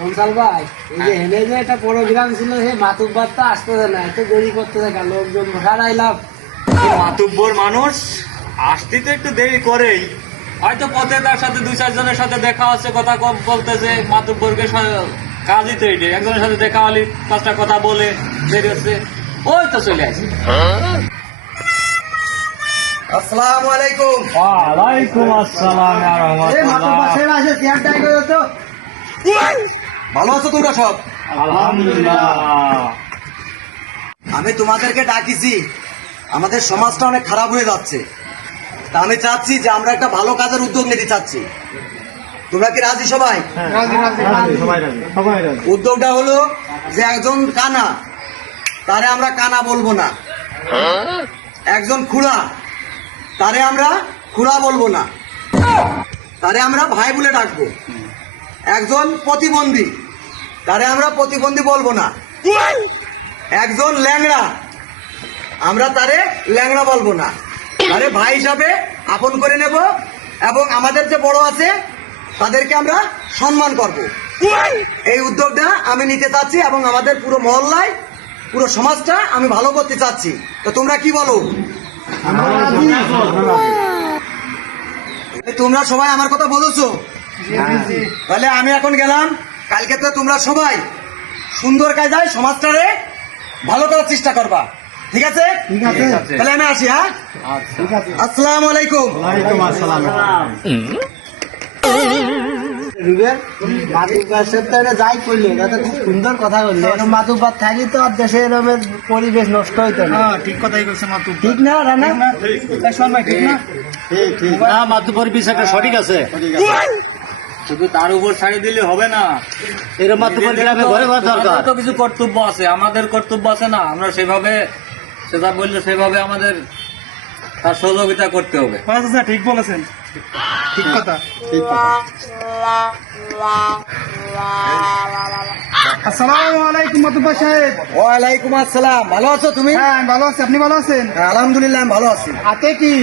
Consul ভাই, এই যে হেলে যে একটা প্রোগ্রাম ছিল, সেই মাতুব্বার তো আসতেছে না, এত দেরি করতেছে কেন? লোকজন হারাইলাম। মাতুব্বর মানুষ আসতে তো একটু দেরি করেই, হয়তো পথে তার সাথে দুই চারজনের সাথে দেখা হচ্ছে, কথা কম বলতেছে। মাতুব্বরকে কাজই তো এটাই, একজনের সাথে দেখা হলে পাঁচটা কথা বলে দেরি হচ্ছে, ওই তো চলে আসি। আসসালামু আলাইকুম। ওয়ালাইকুম আসসালাম ওয়া রাহমাতুল্লাহ। ভালো আছো তোমরা সব? আলহামদুলিল্লাহ। আমি তোমাদেরকে ডাকিছি, আমাদের সমাজটা অনেক খারাপ হয়ে যাচ্ছে। তা আমি চাচ্ছি যে আমরা একটা ভালো কাজের উদ্যোগ নিতে চাচ্ছি। তোমরা কি রাজি সবাই? উদ্যোগটা হলো যে একজন কানা, তারে আমরা কানা বলবো না। একজন খুড়া, তারে আমরা খুড়া বলবো না, তারে আমরা ভাই বলে ডাকবো। একজন প্রতিবন্ধী, তারে আমরা প্রতিবন্ধী বলবো না। একজন ল্যাংড়া, আমরা তারে ল্যাংড়া বলবো না, তারে ভাই হিসাবে আপন করে নেব। এবং আমাদের যে বড় আছে তাদেরকে আমরা সম্মান করব। এই উদ্যোগটা আমি নিতে চাচ্ছি এবং আমাদের পুরো মহল্লায়, পুরো সমাজটা আমি ভালো করতে চাচ্ছি। তো তোমরা কি বলো? তোমরা সবাই আমার কথা বলেছো? তাহলে আমি এখন গেলাম। কালকে তো তোমরা সবাই সুন্দর কায়দায় সমাজটারে ভালো করার চেষ্টা করবা, ঠিক আছে? তাহলে আমি আসি। হ্যাঁ, আসসালামু আলাইকুম। মাতুব্বার সাথে যাই করলে, এটা খুব সুন্দর কথা বললে। এরকম মাতুব্বার থাকি তো আর দেশে এরকমের পরিবেশ নষ্ট হইতো না। ঠিক কথাই বলছে মাতু। ঠিক না রানা? ঠিক না? না, মাতুব্বর বিষয়টা সঠিক আছে, শুধু তার উপর ছাড়িয়ে দিলে হবে না। এর মাতুব্বর গ্রামে ঘরে ঘরে দরকার। আমাদের তো কিছু কর্তব্য আছে, আমাদের কর্তব্য আছে না? আমরা সেভাবে, সেটা বললে সেভাবে আমাদের তার সহযোগিতা করতে হবে। আচ্ছা, ঠিক বলেছেন, ঠিক কথা। আসসালামু আলাইকুম মাতুব্বর সাহেব। ওয়ালাইকুম আসসালাম। ভালো আছো তুমি? হ্যাঁ, আমি ভালো আছি, আপনি ভালো আছেন? আলহামদুলিল্লাহ আমি ভালো আছি। হাতে কি?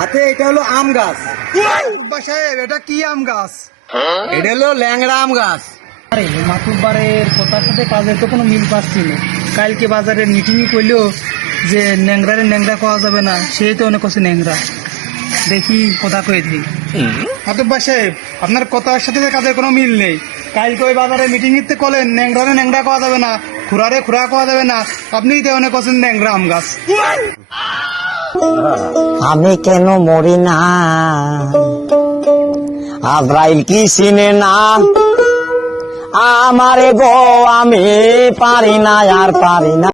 হাতে এটা হলো আম গাছ। মাতুব্বর সাহেব, এটা কি আম গাছ? এটা হলো ল্যাংড়া আম গাছ। আরে মাতুব্বারের কথার সাথে কাজের তো কোনো মিল পাচ্ছি না। কালকে বাজারে মিটিংই করলেও যে ন্যাংরারে ন্যাংরা খাওয়া যাবে না, সেই তো অনেক আছে ন্যাংরা। দেখি কথা কয়ে দিই। মাতুব্বর সাহেব, আপনার কথার সাথে কাজের কোনো মিল নেই। কালকে ওই বাজারে মিটিং নিতে করলেন ন্যাংরারে ন্যাংরা খাওয়া যাবে না, খুড়ারে খুড়া খাওয়া যাবে না, আপনি তো অনেক আছেন ন্যাংরা আম গাছ। আমি কেন মরি না, আজরাইল কি চিনে না আমারে গো, আমি পারি না আর পারি না।